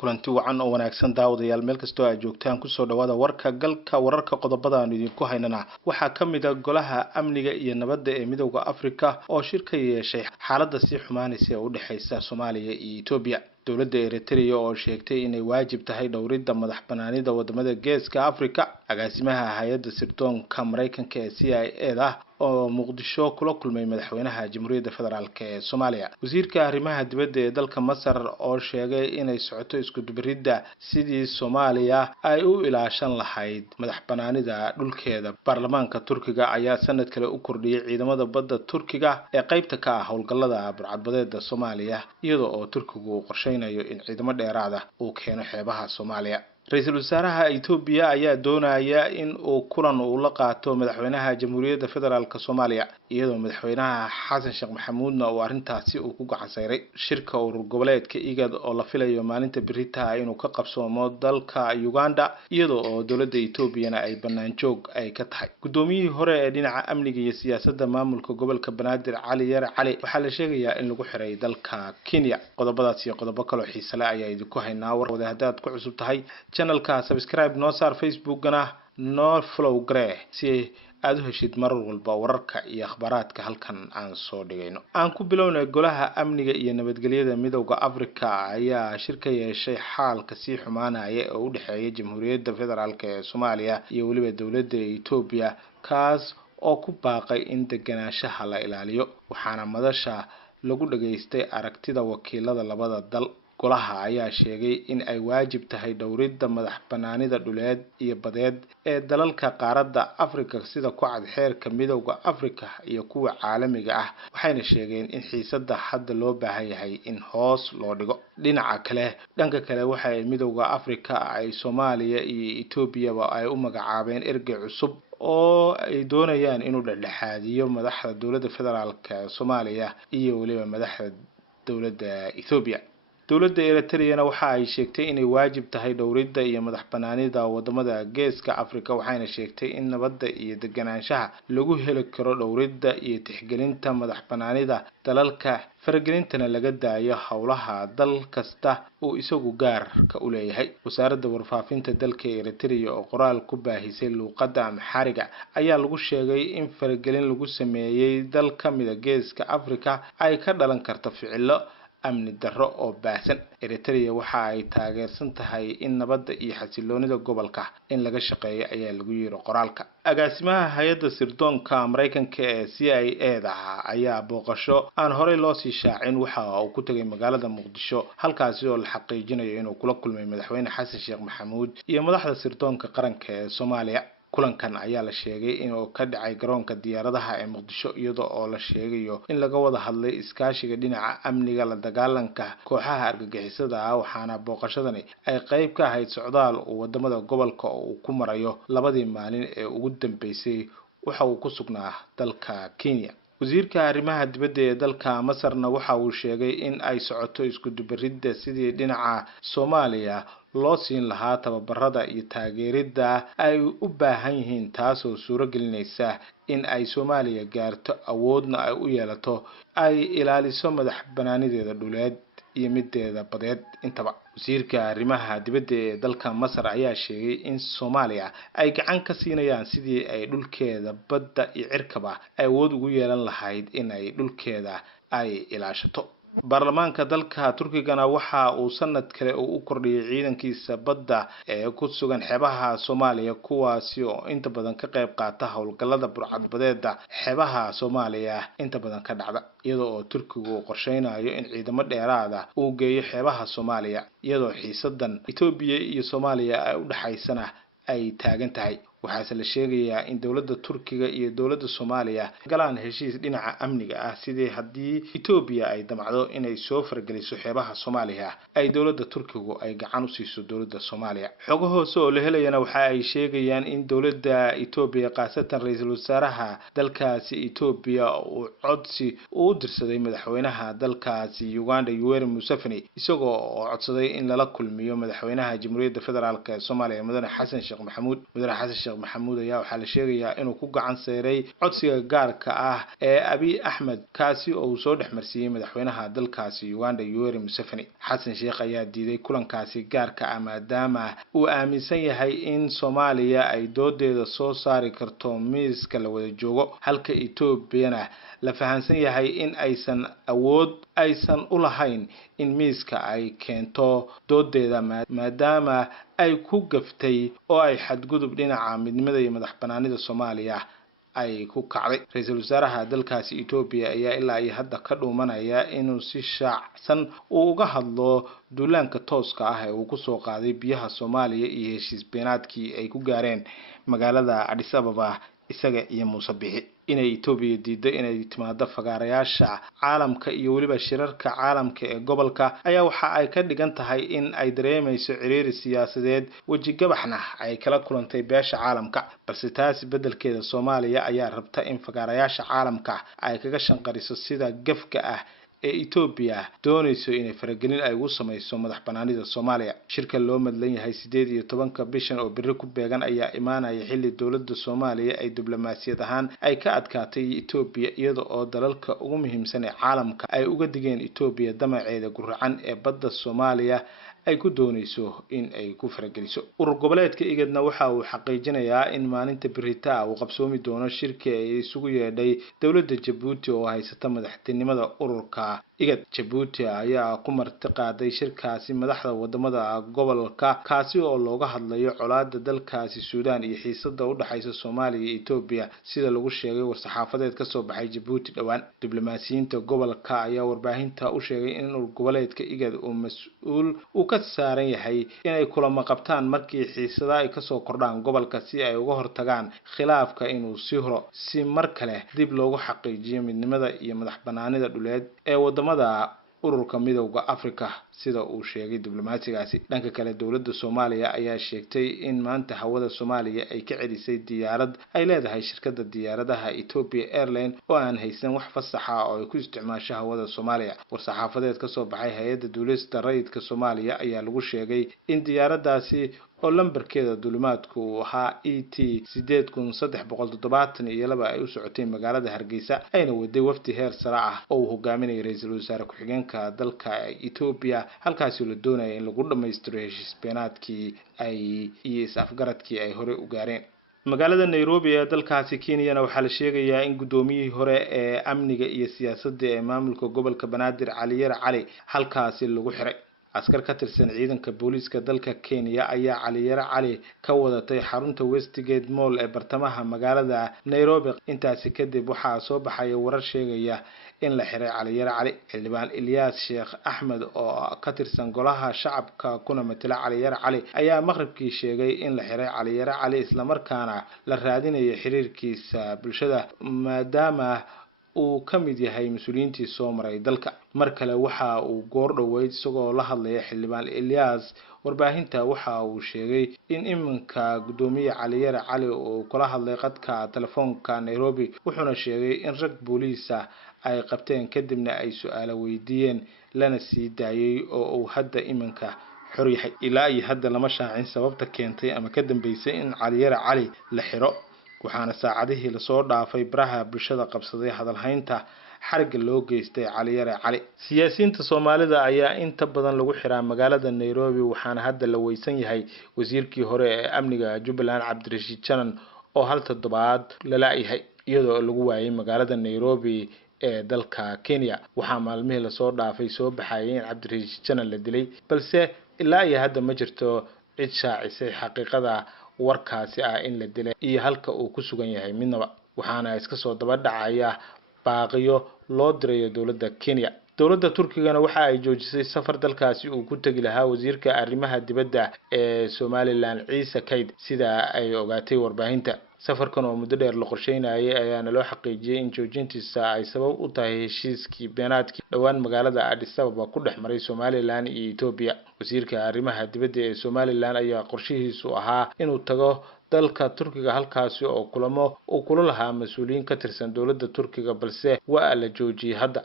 kulanti wacan oo wanaagsan daawadayaal meel kastoo aad joogtaan kusoo dhawaada warka galka wararka qodobada aan idinku haynana waxaa ka mid ah golaha amniga iyo nabadda ee midowda Afrika oo shir ka yeeshay xaaladda sii xumaanaysa ee u dhaxaysa Soomaaliya iyo Itoobiya. dowladda Eritrea oo sheegtay inay waajib tahay dhowridda madaxbanaanida wadamada Geeska Afrika. agaasimaha hay'adda sirdoonka Mareykanka ee CIA oo Muqdisho kula kulmay madaxweynaha Jamhuuriyadda Federaalka ee Soomaaliya. wasiirka arrimaha dibadda ee dalka Masar oo sheegay inay socoto isku dubaridda sidii Soomaaliya ay u ilaashan lahayd madaxbanaanida dhulkeeda. baarlamaanka Turkiga ayaa sanad kale u kordhiyay ciidamada badda Turkiga ee qaybta ka ah howlgallada burcadbadeedda Soomaaliya iyadoo oo Turkigu qorsheynayo in ciidamo dheeraad ah uu keeno xeebaha Soomaaliya. ra'iisul wasaaraha Itoobiya ayaa doonaya in uu kulan uu la qaato madaxweynaha Jamhuuriyadda Federaalka Soomaaliya iyadoo madaxweynaha Xasan Sheekh Maxamuudna uu arintaasi uu ku gacan sayray. shirka urur goboleedka IGAD oo la filayo maalinta berita inuu ka qabsoomo dalka Uganda iyadoo oo dowladda Itoobiyana ay banaan joog ay ka tahay. gudoomiyihii hore ee dhinaca amniga iyo siyaasadda maamulka gobolka Banaadir Cali Yare Cali waxaa la sheegayaa in lagu xiray dalka Kenya. qodobadaas iyo qodobo kale oo xiiso leh ayaa idinku haynaa war hadaad ku cusub tahay channelka subscribe noo saar facebookana noo follow garee si aad u heshid mar walba wararka iyo akhbaaraadka halkan aan soo dhigayno. aan ku bilownay golaha amniga iyo nabadgelyada midowda Afrika ayaa shir ka yeeshay xaalka sii xumaanaya oo u dhaxeeya Jamhuuriyadda Federaalka ee Soomaaliya iyo waliba dowladda Itoobiya kaas oo ku baaqay in deganaanshaha la ilaaliyo. waxaana madasha lagu dhageystay aragtida wakiilada labada dal. golaha ayaa sheegay in ay waajib tahay dhowridda madaxbanaanida dhuleed iyo badeed ee dalalka qaaradda Afrika sida ku cad xeerka midowda Afrika iyo kuwa caalamiga ah. waxayna sheegeen in xiisadda hadda loo baahan yahay in hoos loo dhigo. dhanka kale waxa ay midowda Afrika ay Soomaaliya iyo Itoobiya ay u magacaabeen ergey cusub oo ay doonayaan inuu dhexdhexaadiyo madaxda dowladda federaalka Soomaaliya iyo waliba madaxda dowladda Itoobiya. dowladda Eritrea waxa ay sheegtay inay waajib tahay dhowridda iyo madaxbanaanida wadamada Geeska Afrika waxayna sheegtay in nabadda iyo deganaanshaha lagu heli karo dhowridda iyo tixgelinta madaxbanaanida dalalka faragelintana laga daayo howlaha dal kasta uu isagu gaar ka u leeyahay. wasaaradda warfaafinta dalka Eritrea oo qoraal ku baahisay luuqadda Amhariga ayaa lagu sheegay in faragelin lagu sameeyay dal ka mid ah Geeska Afrika ay ka dhalan karto ficilo amni darro oo baasan. Eritrea waxa ay taageersan tahay in nabadda iyo xasiloonida gobolka in laga shaqeeyo ayaa lagu yiri qoraalka. agaasimaha hay'adda sirdoonka Mareykanka ee CIA ayaa booqasho aan horey loo sii shaacin waxa uu ku tagay magaalada Muqdisho halkaasi oo la xaqiijinayo inuu kula kulmay madaxweyne Xasan Sheekh Maxamuud iyo madaxda sirdoonka qaranka ee Soomaaliya. kulankan ayaa la sheegay inuu ka dhacay garoonka diyaaradaha ee Muqdisho iyadoo oo la sheegayo in laga wada hadlay iskaashiga dhinaca amniga la dagaalanka kooxaha argagixisada waxaana booqashadani ay qayb ka ahayd socdaal uu wadamada gobolka uu ku marayo labadii maalin ee ugu dambeysay waxa uu ku sugnaa dalka Kenya. wasiirka arrimaha dibadda ee dalka Masarna waxa uu sheegay in ay socoto isku dubaridda sidii dhinaca Soomaaliya loo siin lahaa tababarada iyo taageeridda ay u baahan yihiin taasoo suuro gelinaysa in ay Soomaaliya gaarto awoodna ay u yeelato ay ilaaliso madaxbanaanideeda dhuleed iyo mideeda badeed intaba. wasiirka arrimaha dibadda ee dalka Masar ayaa sheegay in Soomaaliya ay gacan ka siinayaan sidii ay dhulkeeda badda iyo cirkaba ay awood ugu yeelan lahayd in ay dhulkeeda ay ilaashato. baarlamaanka dalka Turkigana waxa uu sanad kale u kordhiyay ciidankiisa badda ee ku sugan xeebaha Soomaaliya kuwaasi oo inta badan ka qayb qaata howlgallada burcadbadeedda xeebaha Soomaaliya inta badan ka dhacda iyadoo oo Turkigu qorsheynayo in ciidamo dheeraad ah uu geeyo xeebaha Soomaaliya iyadoo xiisadan Itoobiya iyo Soomaaliya ay u dhaxaysana ay taagan tahay. waxaase la sheegayaa in dowladda Turkiga iyo dowladda Soomaaliya galaan heshiis dhinaca amniga ah sidii haddii Itoobiya ay damacdo inay soo fargeliso xeebaha Soomaaliya ay dowladda Turkigu ay gacan u siiso dowladda Soomaaliya. xogo hoose oo la helayana waxa ay sheegayaan in dowladda Itoobiya qaasatan ra'iisul wasaaraha dalkaasi Itoobiya uu codsi u dirsaday madaxweynaha dalkaasi Uganda Yoweri Museveni isagoo oo codsaday in lala kulmiyo madaxweynaha Jamhuuriyadda Federaalka ee Soomaaliya mudane Xasan Sheekh Maxamuud. mudane Xasan sheekh maxamuud ayaa waxaa la sheegayaa inuu ku gacan seeray codsiga gaarka ah ee Abiy Ahmed kaasi oo uu soo dhexmarsiiyay madaxweynaha dalkaasi Uganda Yoweri Museveni. xasan sheekh ayaa diiday kulankaasi gaarka ah maadaama uu aaminsan yahay in Soomaaliya ay doodeeda soo saari karto miiska la wada joogo halka Ethiopiana la fahansan yahay in aysan u lahayn in miiska ay keento doodeeda maadaama ay ku gaftay oo ay xadgudub dhinaca midnimada iyo madaxbanaanida Soomaaliya ay ku kacday. Ra'iisul Wasaaraha dalkaasi Ethiopia ayaa ilaa iyo hadda ka dhuumanaya inuu si shaacsan uga hadlo duulaanka tooska ah ee uu ku soo qaaday biyaha Soomaaliya iyo heshiis beenaadkii ay ku gaareen magaalada Addis Ababa isaga iyo Muuse Bixi. inay Ethiopia diiday inay timaado fagaarayaasha caalamka iyo waliba shirarka caalamka ee gobolka ayaa waxa ay ka dhigan tahay in ay dareemayso ciriiri siyaasadeed waji gabaxna ay kala kulantay beesha caalamka. balse taasi bedelkeeda Soomaaliya ayaa rabta in fagaarayaasha caalamka ay kaga shanqariso sida gafka ah ee Ethiopia doonayso inay faragelin ay ugu samayso madaxbanaanida Soomaaliya. shirka loo madlan yahay 18 bishan oo biri ku beegan ayaa imaanaya xilli dawladda Soomaaliya ay diblomaasiyad ahaan ay ka adkaatay Ethiopia iyada oo dalalka ugu muhiimsan ee caalamka ay uga digeen Ethiopia damaceeda guracan ee badda Soomaaliya ay ku doonayso in ay ku farageliso. urur goboleedka IGADna waxa uu xaqiijinayaa in maalinta birita uu qabsoomi doono shirka ay isugu yeedhay dawladda Djibouti oo haysata madaxtinimada ururka IGAD. Djibouti ayaa ku marti qaaday shirkaasi madaxda wadamada gobolka kaasi oo looga hadlayo colaadda dalkaasi Suudaan iyo xiisadda u dhaxaysa Soomaaliya iyo Ethiopia sida lagu sheegay war-saxaafadeed ka soo baxay Djibouti dhawaan. diblomaasiyiinta gobolka ayaa warbaahinta u sheegay in urur goboleedka IGAD uu mas'uul u ka saaran yahay inay kulamo qabtaan markii xiisadaha ay ka soo kordhaan gobolka si ay uga hortagaan khilaafka inuu sii horo si mar kale dib loogu xaqiijiyo midnimada iyo madaxbanaanida dhuleed ee wadamada ururka midowga Afrika sida uu sheegay diblomaasigaasi. dhanka kale dawladda Soomaaliya ayaa sheegtay in maanta hawada Soomaaliya ay ka celisay diyaarad ay leedahay shirkadda diyaaradaha Ethiopia Airlines oo aan haysan wax fasaxa oo ay ku isticmaasho hawada Soomaaliya. war-saxaafadeed ka soo baxay hay'adda duulista rayidka Soomaaliya ayaa lagu sheegay in diyaaradaasi oo lambarkeeda duulimaadku uu ahaa ET 8372 ay u socotay magaalada Hargeysa ayna waday wafdi heer sare ah oo uu hogaaminayay ra'iisul wasaare ku-xigeenka dalka Ethiopia halkaas oo la doonayay in lagu dhameystiro heshiis beenaadkii iyo is-afgaradkii ay hore u gaareen. magaalada Nairobi ee dalkaasi Kenya waxaa la sheegayaa in gudoomiyihii hore ee amniga iyo siyaasadda ee maamulka gobolka Banaadir Cali Yare Cali halkaasi lagu xiray. askar ka tirsan ciidanka booliiska dalka Kenya ayaa Cali Yare Cali ka wadatay xarunta Westgate Mall ee bartamaha magaalada Nairobi. intaasi kadib waxaa soo baxay warar sheegaya in la xiray Cali Yare Cali. xildhibaan Ilyas Sheikh Ahmed oo ka tirsan golaha shacabka kuna matala Cali Yare Cali ayaa maqribkii sheegay in la xiray Cali Yare Cali isla markaana la raadinayo xiriirkiisa bulshada maadaama uu ka mid yahay mas'uuliyiintii soo maray dalka. mar kale waxa uu goor dhaweyd isagoo la hadlaya xildhibaan Ilyas warbaahinta waxa uu sheegay in iminka gudoomiye Cali Yare Cali uu kula hadlay qadka telefoonka Nairobi wuxuuna sheegay in rag booliis ah ay qabteen kadibna ay su'aalo weydiiyeen lana sii daayay oo uu hadda iminka xor yahay. ilaa iyo hadda lama shaacin sababta keentay ama ka dambeysay in Cali Yare Cali la xiro waxaana saacadihii la soo dhaafay baraha bulshada qabsaday hadalhaynta xariga loo geystay Cali Yare Cali. siyaasiyiinta Soomaalida ayaa inta badan lagu xiraa magaalada Nairobi waxaana hadda la weysan yahay wasiirkii hore ee amniga Jubbaland Cabdirashiid Janan oo hal toddobaad la laayahay iyadoo lagu waayay magaalada Nairobi ee dalka Kenya. waxaa maalmihii la soo dhaafay soo baxay in Cabdirashiid Janan la dilay balse ilaa iyo hadda ma jirto cid shaacisay xaqiiqada warkaasi ah in la dilay iyo halka uu ku sugan yahay midnaba. waxaana iska soo daba dhacaya baaqiyo loo diray dawladda Kenya. dawladda Turkigana waxa ay joojisay safar dalkaasi uu ku tagi lahaa wasiirka arrimaha dibadda ee Somaliland Ciise Kayd sida ay ogaatay warbaahinta. safarkan oo muddo dheer la qorsheynayay ayaana loo xaqiijiyay in joojintiisa ay sabab u tahay heshiiskii beenaadkii dhawaan magaalada Addis Ababa ku dhexmaray Somaliland iyo Ethiopia. wasiirka arrimaha dibadda ee Somaliland ayaa qorshihiisu ahaa inuu tago dalka Turkiga halkaasi oo kulamo uu kula lahaa mas'uuliyiin ka tirsan dawladda Turkiga balse waa la joojiyay hadda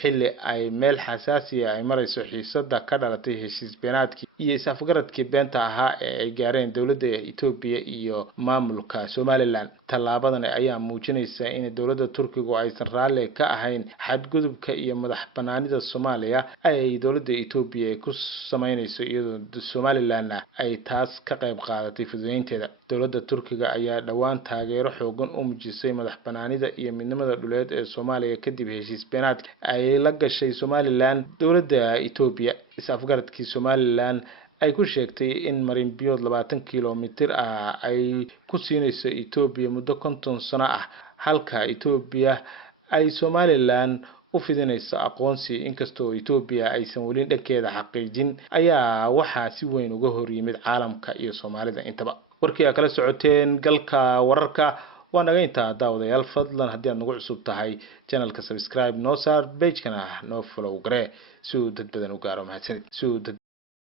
xilli ay meel xasaasi ah ay marayso xiisadda ka dhalatay heshiis beenaadkii iyo is-afgaradkii beenta ahaa ee ay gaareen dowladda Ethiopia iyo maamulka Somaliland. Tallaabadan ayaa muujinaysa in dowladda Turkigu aysan raalli ka ahayn xadgudubka iyo madax-bannaanida Soomaaliya ay dowladda Ethiopia ku sameynayso iyadoo Somaliland ay taas ka qayb qaadatay fududeynteeda. Dowladda Turkiga ayaa dhawaan taageero xoogan u muujisay madax-bannaanida iyo midnimada dhuleed ee Soomaaliya kadib heshiis beenaadkii ay la gashay Somaliland. Dowladda Ethiopia is-afgaradkii Somaliland ay ku sheegtay in marin biyood 20 kiiloomitir ah ay ku siinayso Ethiopia muddo 50 sano ah, halka Ethiopia ay Somaliland u fidinayso aqoonsi. Inkastoo Ethiopia aysan weli dhankeeda xaqiijin, ayaa waxaa si weyn uga hor yimid caalamka iyo Soomaalida intaba. warkii kala socoteen galka wararka waa naga intaa daawadayaal. fadlan haddii aad nagu cusub tahay channelka subscribe noo saar, page-kana noo follow garee si uu dad badan u gaaro. mahadsanid.